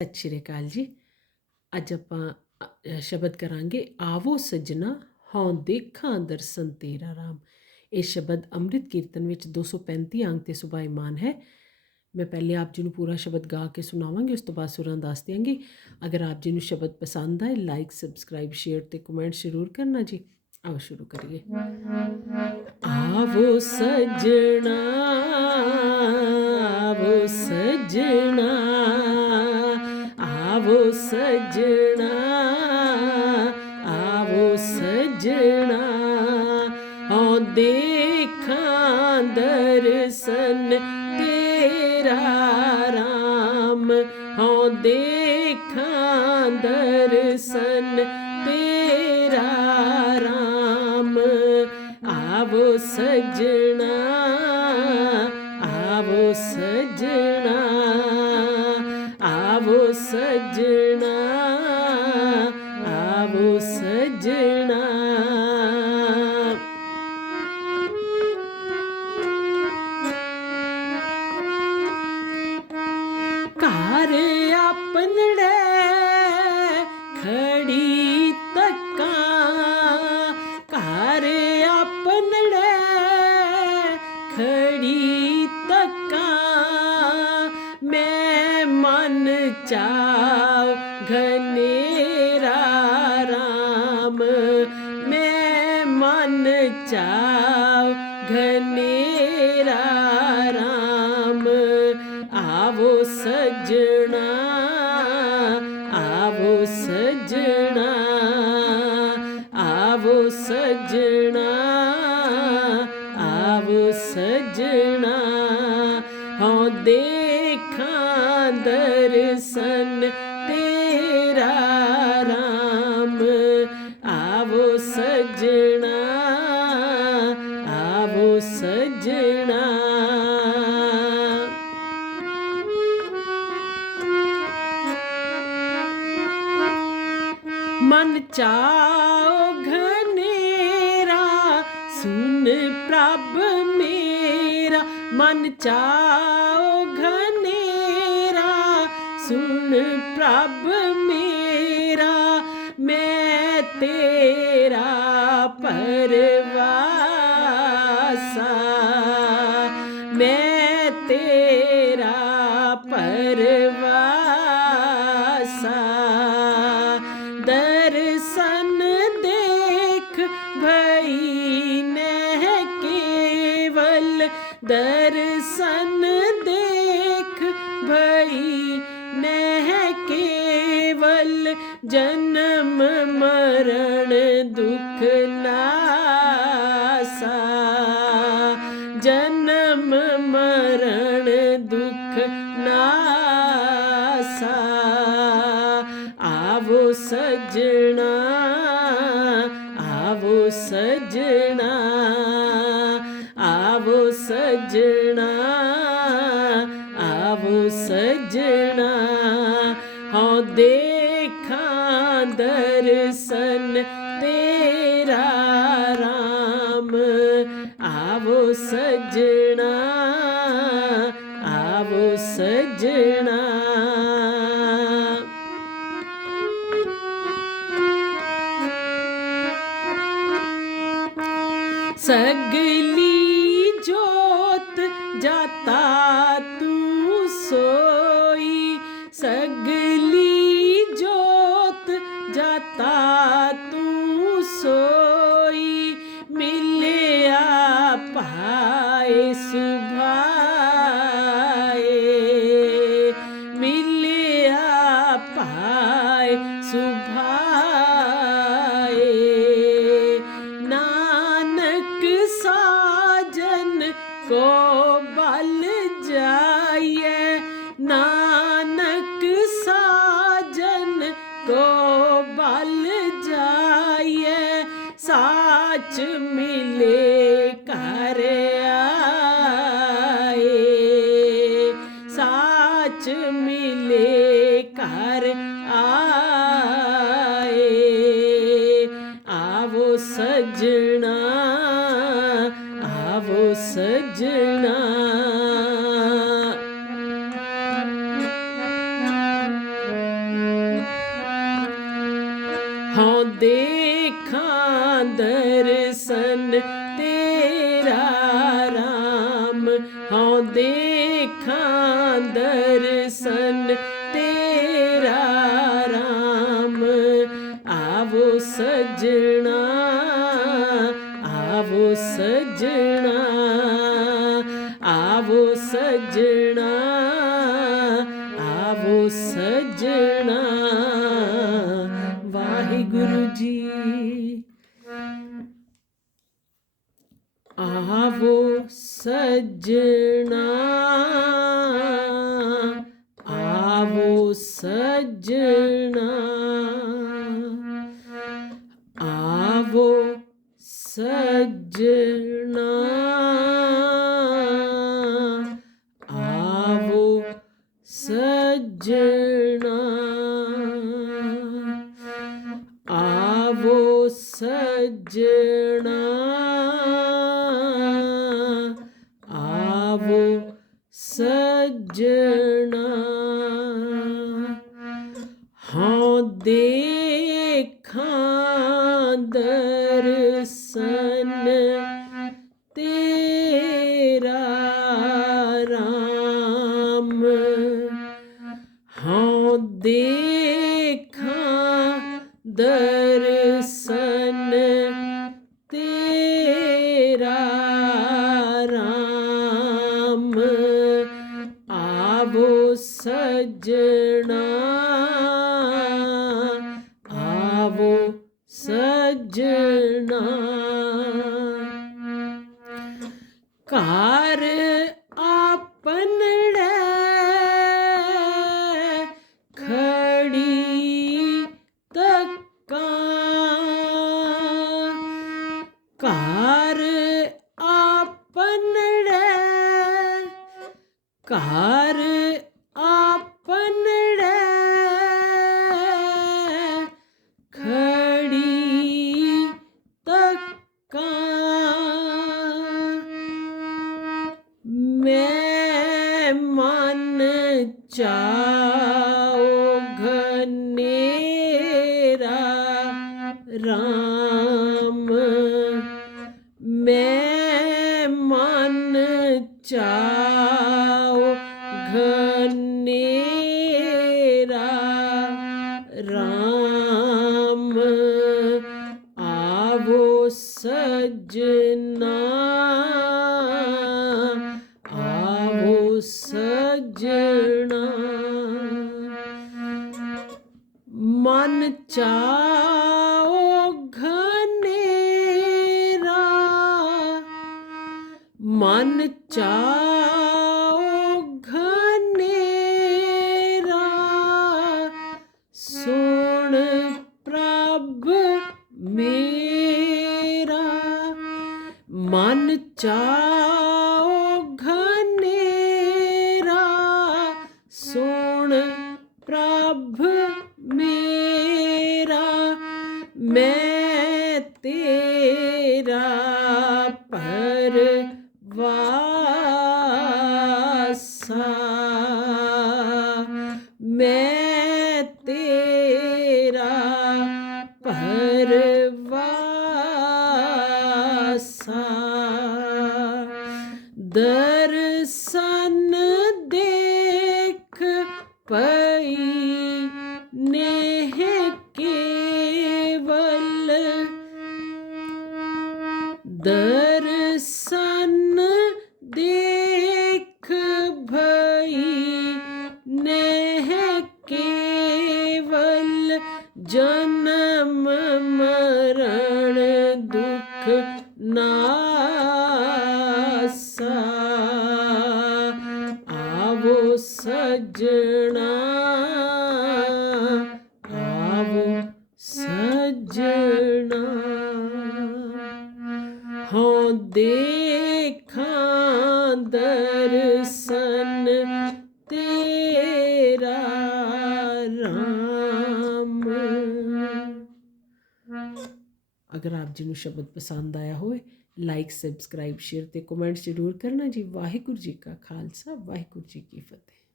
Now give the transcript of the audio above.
ਸਤਿ ਸ਼੍ਰੀ ਅਕਾਲ ਜੀ। ਅੱਜ ਆਪਾਂ ਸ਼ਬਦ ਕਰਾਂਗੇ, ਆਵੋ ਸਜਣਾ ਹਉ ਦੇਖਾਂ ਦਰਸ਼ਨ ਤੇਰਾ ਰਾਮ। ਇਹ ਸ਼ਬਦ ਅੰਮ੍ਰਿਤ ਕੀਰਤਨ ਵਿੱਚ 235 ਅੰਕ ਤੇ ਸੁਭਾਈਮਾਨ ਹੈ। ਮੈਂ ਪਹਿਲੇ ਆਪ ਜੀ ਨੂੰ ਪੂਰਾ ਸ਼ਬਦ ਗਾ ਕੇ ਸੁਣਾਵਾਂਗੀ, ਉਸ ਤੋਂ ਬਾਅਦ ਸੁਰਾਂ ਦੱਸ ਦਿਆਂਗੀ। ਅਗਰ ਆਪ ਜੀ ਨੂੰ ਸ਼ਬਦ ਪਸੰਦ ਆਏ ਲਾਈਕ ਸਬਸਕ੍ਰਾਈਬ ਸ਼ੇਅਰ ਤੇ ਕਮੈਂਟ ਜ਼ਰੂਰ ਕਰਨਾ ਜੀ। ਆਓ ਸ਼ੁਰੂ ਕਰੀਏ। ਆਵੋ ਸਜਣਾ ਆਵੋ ਸਜਣਾ। ਆਵੋ ਸਜਣਾ ਆਵੋ ਸਜਣਾ। ਹਾਂ ਦੇਖਾਂ ਦਰਸ਼ਨ ਤੇਰਾ ਰਾਮ। ਹਾਂ ਦੇਖਾਂ ਦਰਸ਼ਨ ਤੇਰਾ ਰਾਮ। ਆਵੋ ਸਜਣਾ ਆਵੋ ਸਜਣਾ। ਸਜਣਾ ਆਵੋ ਸਜਣਾ। ਘਰ ਆਪਣੜੇ ਖੜੀ ਮਨ ਚਾਉ ਘਨੇਰਾ ਰਾਮ ਆਵੋ ਸਜਣਾ ਆਵੋ ਸਜਣਾ ਆਵੋ ਸਜਣਾ ਆਵੋ ਸਜਣਾ ਹਾਂ ਮਨ ਚਾਓ ਘਨੇਰਾ ਸੁਨ ਪ੍ਰਭ ਮੇਰਾ। ਮਨ ਚਾਓ ਘਨੇਰਾ ਸੁਨ ਪ੍ਰਭ ਮੇਰਾ। ਮੈਂ ਤੇਰਾ ਪਰ ਭਈ ਨਹਿ ਕੇਵਲ ਦਰਸ਼ਨ ਦੇਖ ਭਈ ਨਹਿ ਕੇਵਲ ਜਨਮ ਮਰਨ ਦੁਖ ਨਾਸਾ ਜਨਮ ਮਰਨ ਦੁਖ ਨਾਸਾ ਆਵੋ ਸਜਣਾ ਸਜਣਾ ਆਵੋ ਸਜਣਾ ਆਵੋ ਸਜਣਾ। ਹਾਂ ਦੇਖਾਂ ਦਰਸ਼ਨ ਤੇਰਾ ਰਾਮ ਆਵੋ ਸਜਣਾ। ਸਗਲੀ ਜੋਤ ਜਾਤਾ ਤੂੰ ਸੋਈ। ਸਗਲੀ ਜੋਤ ਜਾਤਾ ਤੂੰ ਸੋਈ। ਮਿਲਿਆ ਪਾਇ ਸਾਜਨ ਕੋ ਬਲ ਜਾਈਏ ਨਾਨਕ ਸਾਜਨ ਕੋ ਬਲ ਜਾਈਏ ਸਾਚ ਮਿਲੇ ਘਰ ਆਏ, ਸਾਚ ਮਿਲੇ ਘਰ ਹਉ ਦੇਖਾਂ ਦਰਸ਼ਨ ਤੇਰਾ ਰਾਮ। ਹਉ ਦੇਖਾਂ ਦਰਸ਼ਨ ਤੇਰਾ ਰਾਮ। ਆਵੋ ਸਜਣਾ ਆਵੋ ਸਜਣਾ ਆਵੋ ਸਜਣਾ, ਆਵੋ ਆਵੋ ਸੱਜਣਾ ਆਵੋ ਸੱਜਣਾ ਆਵੋ ਸਜਣਾ। ਦੇਖਾਂ ਘਰ ਆਪਣੜੈ ਖੜੀ ਤੱਕਾਂ। ਮੈਂ ਮਨ ਚਾਓ ਸਜਣਾ ਆਵੋ ਸਜਣਾ ਮਨ ਚਾਓ ਘਨੇਰਾ ਮਨ ਚਾਓ ਮੈਂ ਤੇਰਾ ਪਰਵਾਸਾ ਦਰਸ਼ਨ ਦੇਖ ਪਈ ਨੇ ਕੇਵਲ ਦਰਸ਼ਨ ਦੁਖ ਨਾਸਾ ਅਗਰ ਆਪ ਜੀ ਨੂੰ ਸ਼ਬਦ ਪਸੰਦ ਆਇਆ ਹੋਵੇ ਲਾਈਕ ਸਬਸਕ੍ਰਾਈਬ ਸ਼ੇਅਰ ਤੇ ਕਮੈਂਟ ਜ਼ਰੂਰ ਕਰਨਾ ਜੀ। ਵਾਹਿਗੁਰੂ ਜੀ ਕਾ ਖਾਲਸਾ, ਵਾਹਿਗੁਰੂ ਜੀ ਕੀ ਫਤਿਹ।